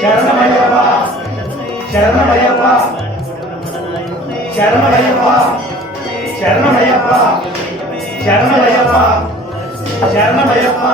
శరణమయ్యప్ప శరణమయ్యప్ప శరణమయ్యప్ప శరణమయ్యప్ప శరణమయ్యప్ప శరణమయ్యప్ప.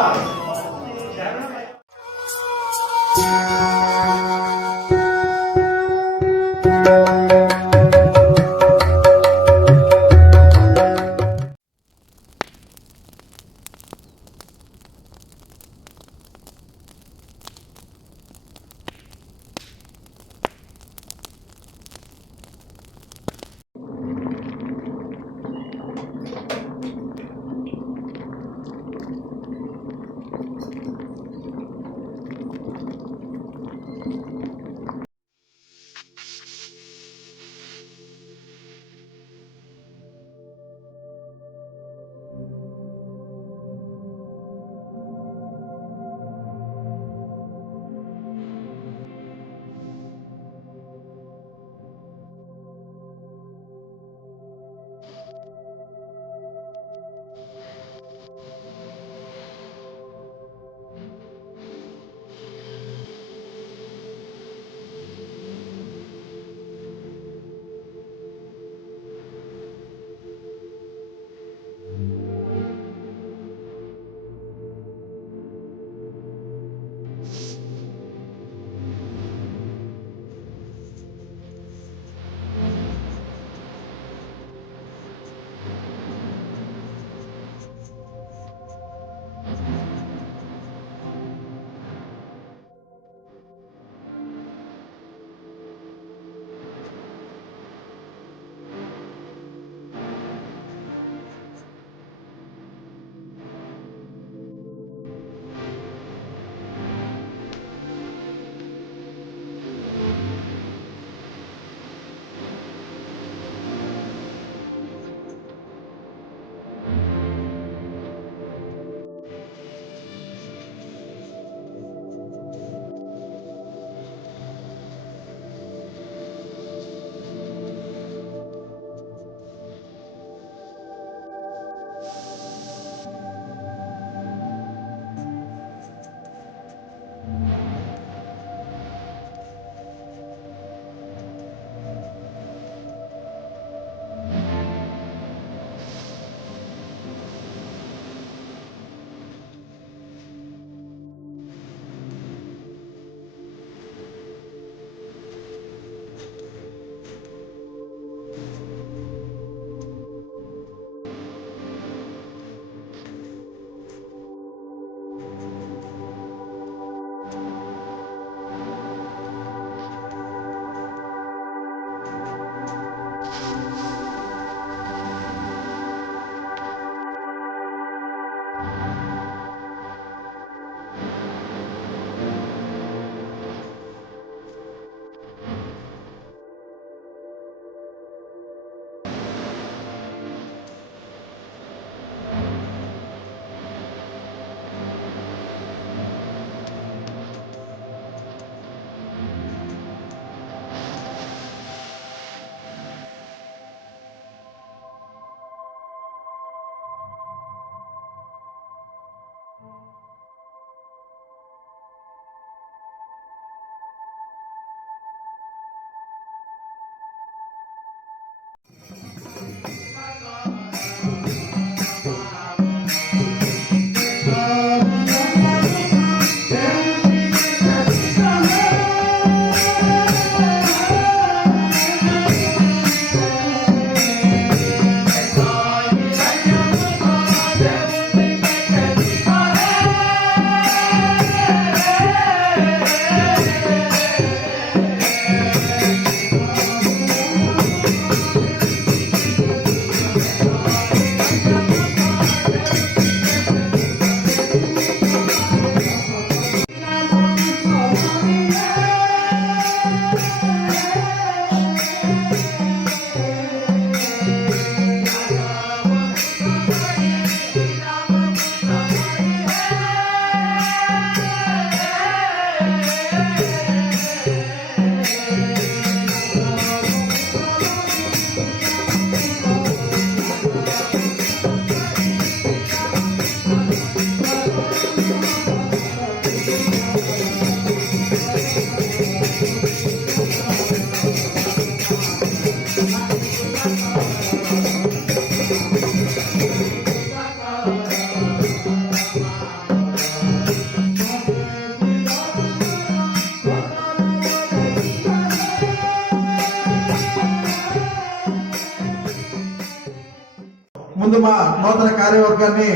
ముందు మా నూతన కార్యవర్గాన్ని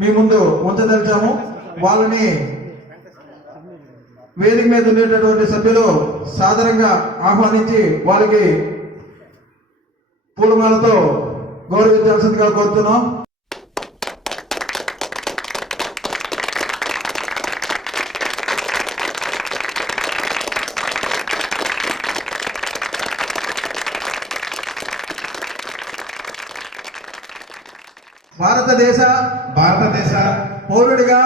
మీ ముందు ఉంచదలిచాము. వాళ్ళని వేదిక మీద ఉండేటటువంటి సభ్యులు సాదరంగా ఆహ్వానించి వాళ్ళకి పూలమాలతో గౌరవించాల్సిందిగా కోరుతున్నాం. భారతదేశ పౌరుడిగా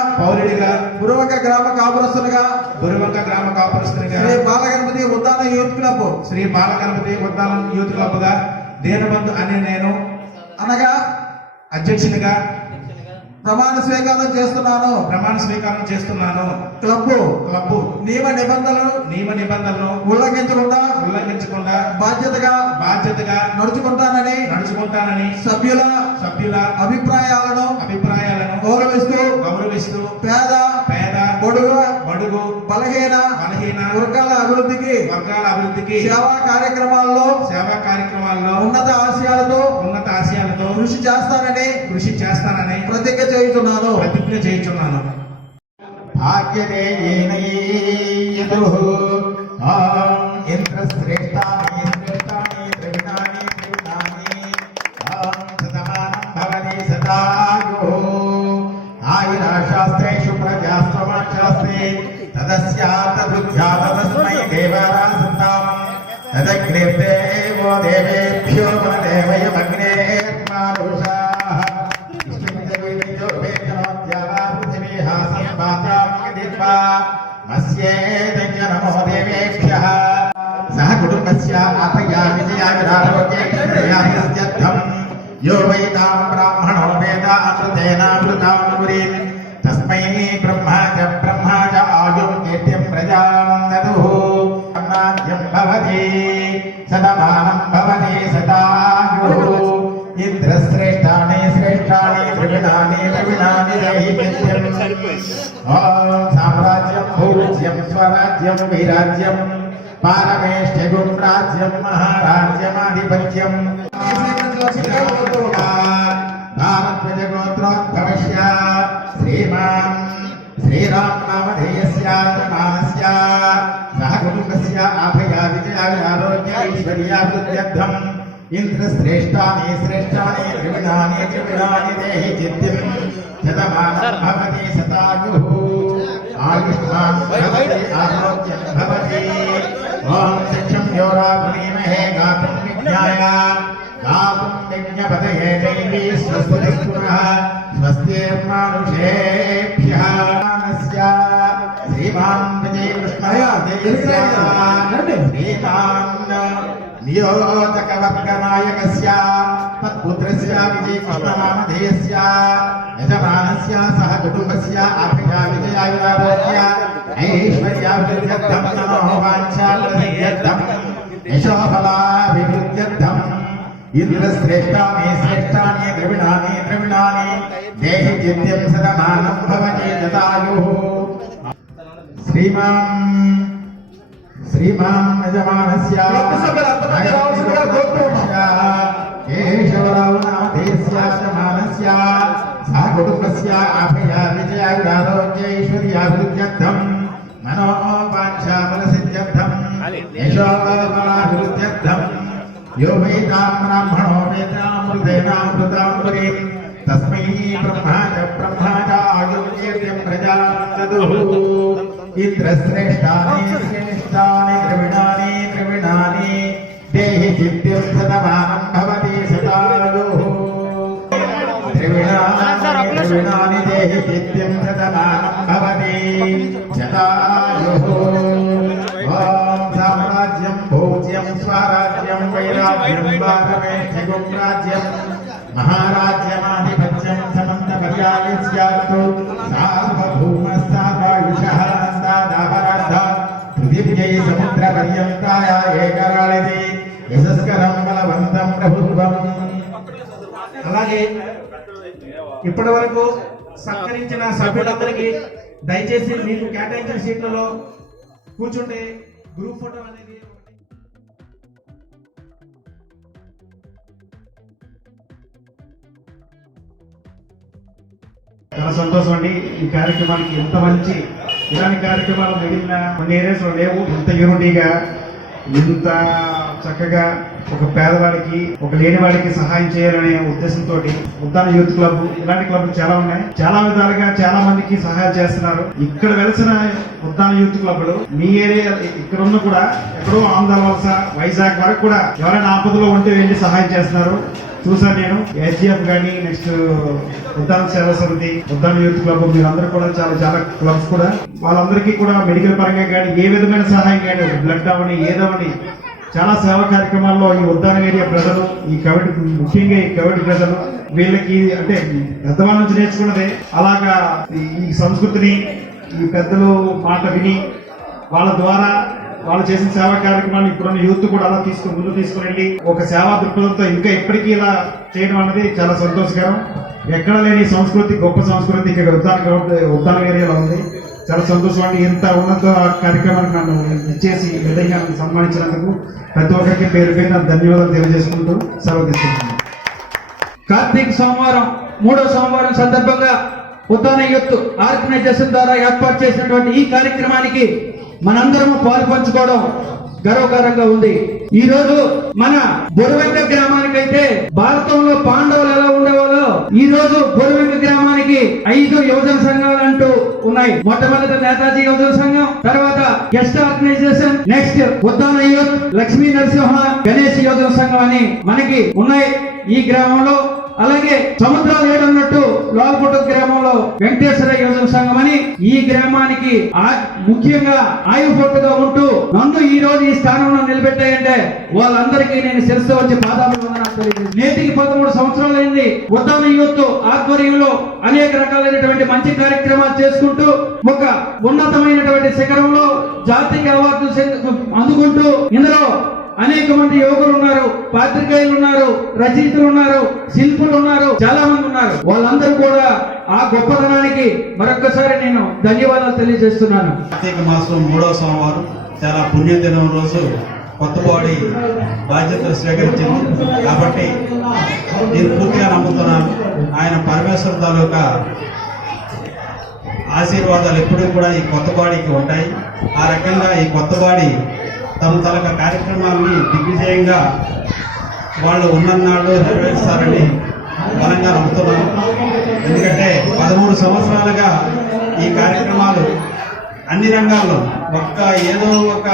గురువంక గ్రామ కాపురస్తులుగా శ్రీ బాలగణపతి ఉద్దానం యూత్ క్లబ్ గా దీనబంధు అనే నేను అనగా అధ్యక్షునిగా ప్రమాణ స్వీకారం చేస్తున్నాను. క్లబ్ నియమ నిబంధనలు ఉల్లంఘించకుండా బాధ్యతగా నడుచుకుంటానని సభ్యుల అభిప్రాయాలను గౌరవిస్తూ పేద బడుగు బలహీన వర్గాల అభివృద్ధికి సేవా కార్యక్రమాల్లో ఉన్నత ఆశయాలతో కృషి చేస్తానని ప్రతిజ్ఞ చేయుచున్నాను. शास्त्रेषु प्रजास्त्वमाशास्त्रे तदस्यान्तर्भुज्यातस्मै देवारासन्ताम् तदग्निर्देवो देवेभ्यो वनदेवयमग्नेर्मानुषाः इष्टिमितविजो वेदनोद्यावा पृथिवीः सम्पाद्यामयदिर्वा मस्येदञ्च नमो देवेभ्यः सह कुटुम्बस्य आपया विजयाविरारोग्यक्षत्रयाभिर्यद्धम् यो वै तां ब्राह्मणो वेद अमृतेनामृतां पुरीम् तस्मै ब्रह्मा च आयुं कीर्तिं प्रजां ददुः अन्नाद्यं भवति सदमानं भवति सदायुः इन्द्रश्रेष्ठानि त्रिविणानि देहि नित्यम् ॐ साम्राज्यं भूज्यं स्वराज्यं विराज्यं पारमेष्ठ्यगुं राज्यं महाराज्यमाधिपत्यम् भारद्वजगोत्रोद्भवस्य श्रीमान् श्रीरामनामधेयस्य मानस्य सह कुटुम्बस्य आभया विजयारोग्यैश्वर्याभिवृद्ध्यर्थम् इन्द्रश्रेष्ठानि त्रिविणानि देहि चित्तिं शतमानं भवति शतायुः आयुष्मान् भवति आरोग्यं भवति ॐ चक्षुं योरावृणीमहे गातुं विज्ञाय गातुं यज्ञपतये दैवी स्वस्तिपुनः स्वस्तिर्मानुषेभ्यः श्रीमान् विजयकृष्णस्य श्रीमान् नियोजकवर्गनायकस्य तत्पुत्रस्य विजयकृष्णनामधेयस्य यजमानस्य सह कुटुम्बस्य आभया विजयाविरारोग्य ऐश्वर्याभिवृद्ध्यर्थं नमो वाञ्छालसिद्ध्यर्थं यशोफलाभिवृद्ध्यर्थम् इन्द्रश्रेष्ठानि त्रिविणानि देहि चित्तिं सदमानं भवति जटायुः श्रीमान् यजमानस्य केशवराव नामधेयस्य यजमानस्य सह कुटुम्बस्य आभया विजयारोग्यैश्वर्याभिवृद्ध्यर्थं मनोवाञ्छाफलसिद्ध्यर्थं यशोफलाभिवृद्ध्यर्थं यो वै तां ब्राह्मणो वेदामृतेनामृतां पुरीम् तस्मै ब्रह्मा च आयुं कीर्तिं प्रजां ददुः इन्द्रश्रेष्ठानि त्रिविणानि देहि चित्तिं शतमानं भवति शतायुः त्रिविणानि देहि चित्तिं शतमानं भवति शतायुः साम्राज्यं भोज्यं स्वराज्यं वैराज्यं पारमेष्ठिगुं राज्यं महाराज्यमाधिपत्यं समन्तपर्यायस्यास्तु सार्वभौमस्तादायुषः सादापराधा पृथिव्यै समुद्रपर्यन्ताय एकराळिति यशस्करं बलवन्तं ప్రభుత్వం. అలాగే ఇప్పటి వరకు సత్కరించిన సభ్యులందరికీ దయచేసి మీకు కేటాయించిన సీట్లలో కూర్చుంటే గ్రూప్ ఫోటో అనేది చాలా సంతోషం అండి. ఈ కార్యక్రమానికి ఇంత మంచి ఇలాంటి కార్యక్రమాలు మిగిలిన కొన్ని ఏరియాస్లో లేవు. ఇంత యూనిటీగా ఇంత చక్కగా ఒక పేదవాడికి ఒక లేని వాడికి సహాయం చేయాలనే ఉద్దేశంతో ఉద్దాన యూత్ క్లబ్ ఇలాంటి క్లబ్లు చాలా ఉన్నాయి. చాలా విధాలుగా చాలా మందికి సహాయం చేస్తున్నారు. ఇక్కడ వెలిసిన ఉద్దాన యూత్ క్లబ్లు మీ ఏరియా ఇక్కడ ఉన్న కూడా ఎక్కడో ఆంధ్ర వలస వైజాగ్ వరకు కూడా ఎవరైనా ఆపదలో ఉంటే వెళ్ళి సహాయం చేస్తున్నారు. చూసాను నేను. HGF కానీ నెక్స్ట్ ఉద్దాన సేవా సమితి, ఉద్దాన యూత్ క్లబ్ మీరందరూ కూడా చాలా క్లబ్స్ కూడా వాళ్ళందరికీ కూడా మెడికల్ పరంగా కానీ ఏ విధమైన సహాయం కానీ బ్లడ్ అవని ఏదవని చాలా సేవా కార్యక్రమాల్లో ఈ ఉద్దాన ఏరియా ప్రజలు ఈ కవిటి ముఖ్యంగా ఈ కవిటి ప్రజలు వీళ్ళకి అంటే పెద్దవాళ్ళ నుంచి నేర్చుకున్నదే అలాగా ఈ సంస్కృతిని ఈ పెద్దలు మాట విని వాళ్ళ ద్వారా వాళ్ళు చేసిన సేవా కార్యక్రమాలు ఇప్పుడున్న యూత్ కూడా అలా ముందు తీసుకుని వెళ్ళి ఒక సేవా దృక్పథంతో ఇంకా ఇప్పటికీ ఇలా చేయడం అనేది చాలా సంతోషకరం. ఎక్కడ లేని సంస్కృతి గొప్ప సంస్కృతి ఇక్కడ ఉద్దాన ఏరియాలో ఉంది. చాలా సంతోషం అండి. ఇంత ఉన్నత కార్యక్రమానికి నన్ను ఇచ్చేసి ఈ విధంగా నన్ను సన్మానించినందుకు ప్రతి ఒక్కరికి పేరు పేరున ధన్యవాదాలు తెలియజేసుకుంటూ సెలవు తీసుకుంటున్నాను. కార్తీక సోమవారం 3వ సోమవారం సందర్భంగా ఉద్దాన యూత్ ఆర్గనైజేషన్ ద్వారా ఏర్పాటు చేసినటువంటి ఈ కార్యక్రమానికి మనందరము పాలు పంచుకోవడం గర్వకారంగా ఉంది. ఈ రోజు మన బొరువెంక గ్రామానికైతే భారతంలో పాండవులు ఎలా ఉండేవాళ్ళో ఈ రోజు బొరువెంక గ్రామానికి 5 యువజన సంఘాలు అంటూ ఉన్నాయి. మొట్టమొదటి నేతాజీ యువజన సంఘం, తర్వాత గెస్ట్ ఆర్గనైజేషన్, నెక్స్ట్ ఉద్దాన యూత్, లక్ష్మీ నరసింహ గణేష్ యువజన సంఘం అని మనకి ఉన్నాయి ఈ గ్రామంలో. అలాగే సముద్రాలు ఏడన్నట్టు లోల్పుట గ్రామంలో వెంకటేశ్వర యోజన సంఘం అని ఈ గ్రామానికి ముఖ్యంగా ఆయుపట్టుగా ఉంటూ నన్ను ఈ రోజు ఈ స్థానంలో నిలబెట్టాయంటే వాళ్ళందరికీ నేను శిరస్సు వచ్చి పాదాభివందనాలు తెలియజేస్తాను. నేటికి 13 సంవత్సరాలైంది ఉద్దాన యూత్ ఆధ్వర్యంలో అనేక రకాలైనటువంటి మంచి కార్యక్రమాలు చేసుకుంటూ ఒక ఉన్నతమైనటువంటి శిఖరంలో జాతీయ అవార్డులు అందుకుంటూ ఇందులో అనేక మంది యువకులు ఉన్నారు, పాత్రికేయులు ఉన్నారు, రచయితలు ఉన్నారు, శిల్పులు ఉన్నారు, చాలా మంది ఉన్నారు. వాళ్ళందరూ కూడా ఆ గొప్పతనానికి మరొక్కసారి నేను ధన్యవాదాలు తెలియజేస్తున్నాను. కార్తీక మాసం 3వ సోమవారం చాలా పుణ్యదినం రోజు కొత్తపాడి బాధ్యతలు స్వీకరించింది కాబట్టి నేను పూర్తిగా నమ్ముతున్నాను. ఆయన పరమేశ్వర తాలూకా ఆశీర్వాదాలు ఎప్పుడూ కూడా ఈ కొత్తపాడికి ఉంటాయి. ఆ రకంగా ఈ కొత్తపాడి తమ తలక కార్యక్రమాలని దిగ్విజయంగా వాళ్ళు ఉన్నన్నాళ్ళు నెరవేరుస్తారని బలంగా నమ్ముతున్నాను. ఎందుకంటే 13 సంవత్సరాలుగా ఈ కార్యక్రమాలు అన్ని రంగాల్లో ఏదో ఒక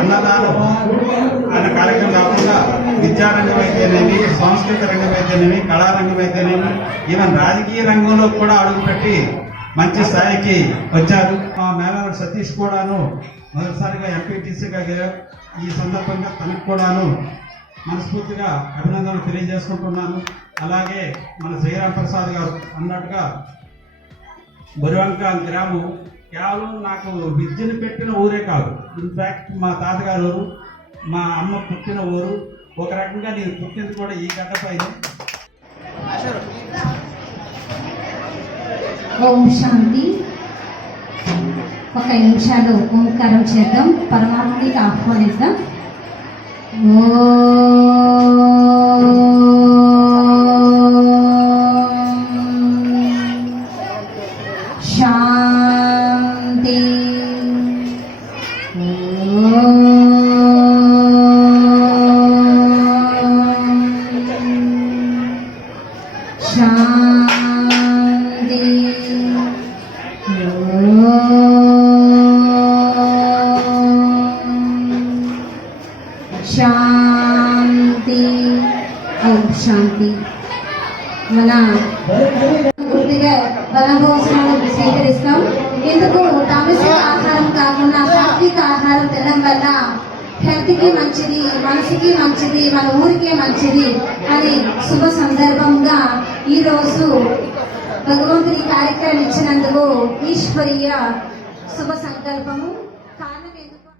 అన్నదానం అన్న కార్యక్రమం కాకుండా విద్యారంగం అయితేనేమి, సాంస్కృతిక రంగం అయితేనేమి, కళారంగం అయితేనేమి, ఈవెన్ రాజకీయ రంగంలో కూడా అడుగుపెట్టి మంచి స్థాయికి వచ్చారు. మా మేనల్లుడు సతీష్ కూడాను మొదటిసారిగా ఎంపీటీసీగా ఈ సందర్భంగా తనకు కూడాను మనస్ఫూర్తిగా అభినందనలు తెలియజేసుకుంటున్నాను. అలాగే మన శ్రీరామ్ ప్రసాద్ గారు అన్నట్టుగా బొరువంక గ్రామం కేవలం నాకు విద్యను పెట్టిన ఊరే కాదు, ఇన్ఫ్యాక్ట్ మా తాతగారు ఊరు, మా అమ్మ పుట్టిన ఊరు. ఒక రకంగా నేను పుట్టింది కూడా ఈ గడ్డపైన. ఓం శాంతి. 1 నిమిషాలు ఓంకారం చేద్దాం, పరమాత్మని ఆహ్వానిద్దాం. శాంతి. శాంతి. శాంతి. ఓం శాంతి. మన పూర్తిగా వనభోజనాలు స్వీకరిస్తాం. ఎందుకు తామసిక ఆహారం కాకుండా సాత్విక ఆహారం తినడం వల్ల హెల్త్కి మంచిది, మనసుకి మంచిది, మన ఊరికే మంచిది అని శుభ సందర్భంగా ఈరోజు భగవంతుని కార్యక్రమం ఇచ్చినందుకు ఈశ్వరీయ శుభ సంకల్పము. కారణం ఎందుకు